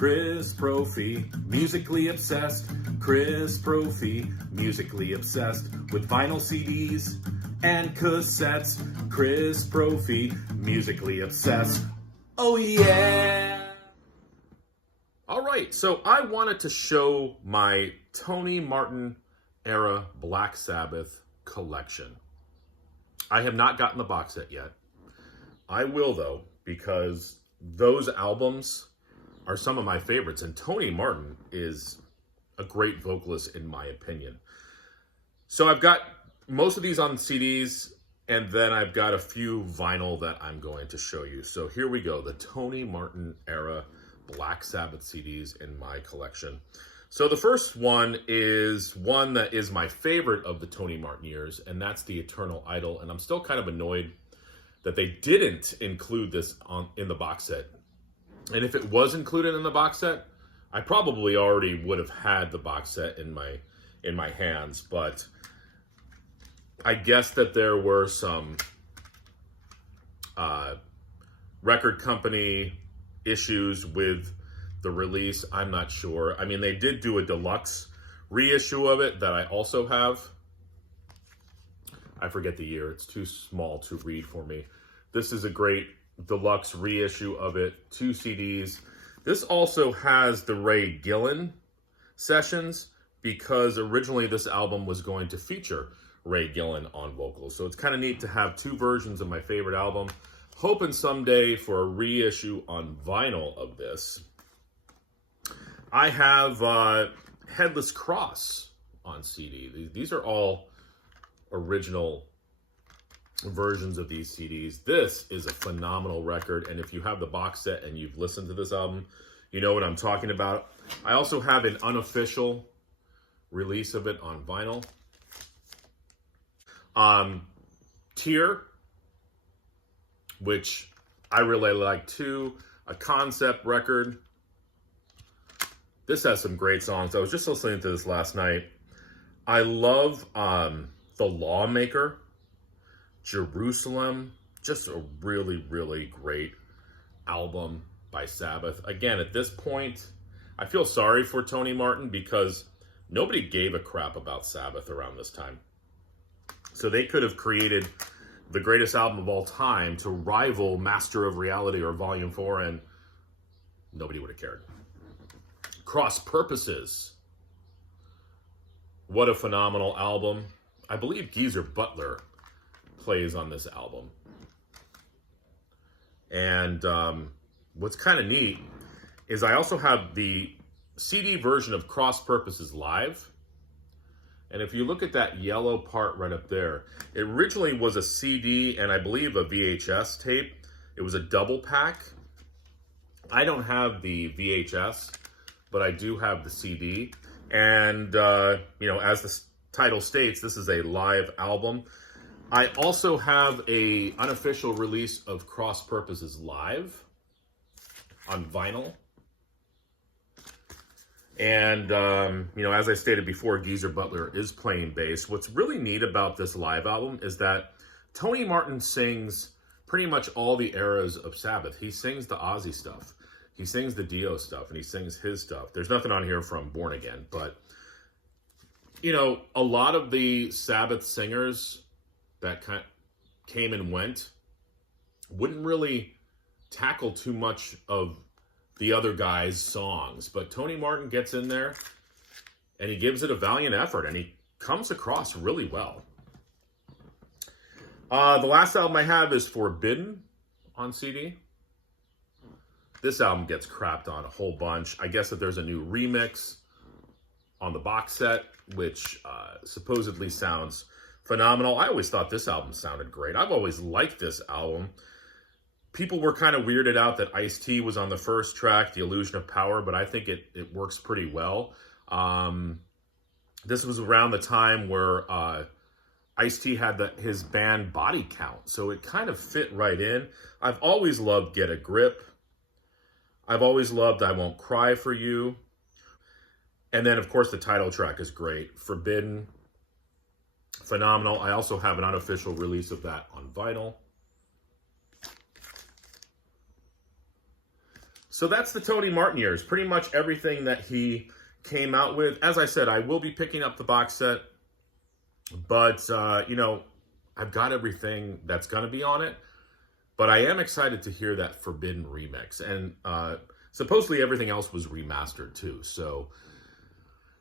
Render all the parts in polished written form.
Chris Brophy, musically obsessed. Chris Brophy, musically obsessed with vinyl CDs and cassettes. Chris Brophy, musically obsessed. Oh yeah! All right, so I wanted to show my Tony Martin era Black Sabbath collection. I have not gotten the box set yet. I will though, because those albums are some of my favorites, and Tony Martin is a great vocalist in my opinion. So I've got most of these on CDs, and then I've got a few vinyl that I'm going to show you. So here we go, the Tony Martin era Black Sabbath CDs in my collection. So the first one is one that is my favorite of the Tony Martin years, and that's the Eternal Idol. And I'm still kind of annoyed that they didn't include this in the box set. And if it was included in the box set, I probably already would have had the box set in my hands. But I guess that there were some record company issues with the release. I'm not sure. I mean, they did do a deluxe reissue of it that I also have. I forget the year. It's too small to read for me. This is a great deluxe reissue of it. 2 CDs. This also has the Ray Gillen sessions, because originally this album was going to feature Ray Gillen on vocals. So it's kind of neat to have 2 versions of my favorite album. Hoping someday for a reissue on vinyl of this. I have Headless Cross on CD. These are all original versions of these CDs. This is a phenomenal record, and if you have the box set and you've listened to this album, you know what I'm talking about. I also have an unofficial release of it on vinyl. Tear, which I really like too, a concept record. This has some great songs. I was just listening to this last night. I love The Lawmaker, Jerusalem, just a really, really great album by Sabbath. Again, at this point, I feel sorry for Tony Martin because nobody gave a crap about Sabbath around this time. So they could have created the greatest album of all time to rival Master of Reality or Volume 4, and nobody would have cared. Cross Purposes. What a phenomenal album. I believe Geezer Butler plays on this album. And what's kind of neat is I also have the CD version of Cross Purposes Live. And if you look at that yellow part right up there, it originally was a CD and I believe a VHS tape. It was a double pack. I don't have the VHS, but I do have the CD. And, you know, as the title states, this is a live album. I also have a unofficial release of Cross Purposes Live on vinyl. And, you know, as I stated before, Geezer Butler is playing bass. What's really neat about this live album is that Tony Martin sings pretty much all the eras of Sabbath. He sings the Ozzy stuff. He sings the Dio stuff, and he sings his stuff. There's nothing on here from Born Again, but, you know, a lot of the Sabbath singers that came and went wouldn't really tackle too much of the other guys' songs, but Tony Martin gets in there and he gives it a valiant effort, and he comes across really well. The last album I have is Forbidden on CD. This album gets crapped on a whole bunch. I guess that there's a new remix on the box set, which supposedly sounds phenomenal. I always thought this album sounded great. I've always liked this album. People were kind of weirded out that Ice-T was on the first track, The Illusion of Power, but I think it works pretty well. This was around the time where Ice-T had his band Body Count, so it kind of fit right in. I've always loved Get a Grip. I've always loved I Won't Cry for You. And then, of course, the title track is great. Forbidden, phenomenal. I also have an unofficial release of that on vinyl. So that's the Tony Martin years. Pretty much everything that he came out with. As I said, I will be picking up the box set. But, you know, I've got everything that's going to be on it. But I am excited to hear that Forbidden remix. And supposedly everything else was remastered too. So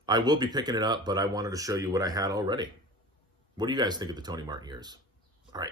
I will be picking it up, but I wanted to show you what I had already. What do you guys think of the Tony Martin years? All right.